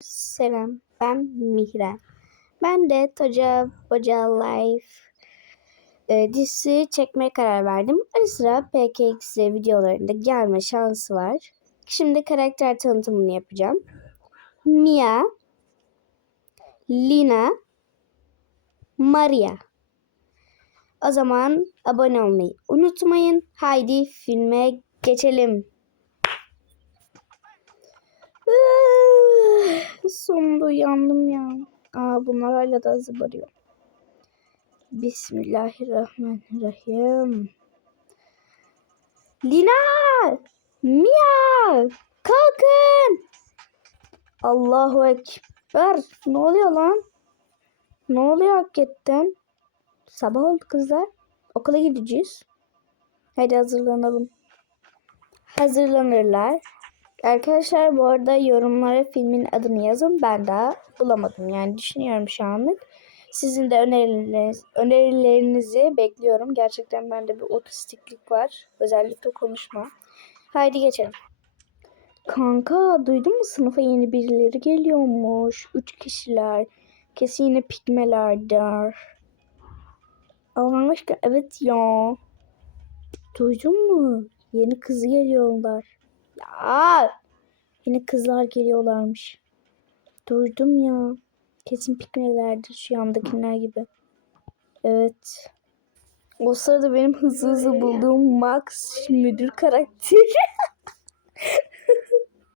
Selam, ben Mihra. Ben de Toca Boca Life e, dizisi çekmeye karar verdim. Ara sıra PKX videolarında gelme şansı var. Şimdi karakter tanıtımını yapacağım. Mia, Lina, Maria. O zaman abone olmayı unutmayın. Haydi filme geçelim. Sonunda uyandım ya. Aa bunlar hala da zıbarıyor. Bismillahirrahmanirrahim. Lina! Mia! Kalkın! Allahu Ekber. Ne oluyor lan? Ne oluyor hakikaten? Sabah oldu kızlar. Okula gideceğiz. Hadi hazırlanalım. Hazırlanırlar. Arkadaşlar bu arada yorumlara filmin adını yazın. Ben daha bulamadım. Yani düşünüyorum şu anlık. Sizin de önerileriniz, önerilerinizi bekliyorum. Gerçekten bende bir otistiklik var. Özellikle konuşma. Haydi geçelim. Kanka duydun mu sınıfa yeni birileri geliyormuş. Üç kişiler. Kesin yine pigmelerdir. Allah'ın aşkına evet ya. Duydun mu? Yeni kızı geliyorlar. Ya yine kızlar geliyorlarmış. Duydum ya. Kesin pikmelerdir şu yandakiler gibi. Evet. O sırada benim hızlı hızlı bulduğum Max müdür karakteri.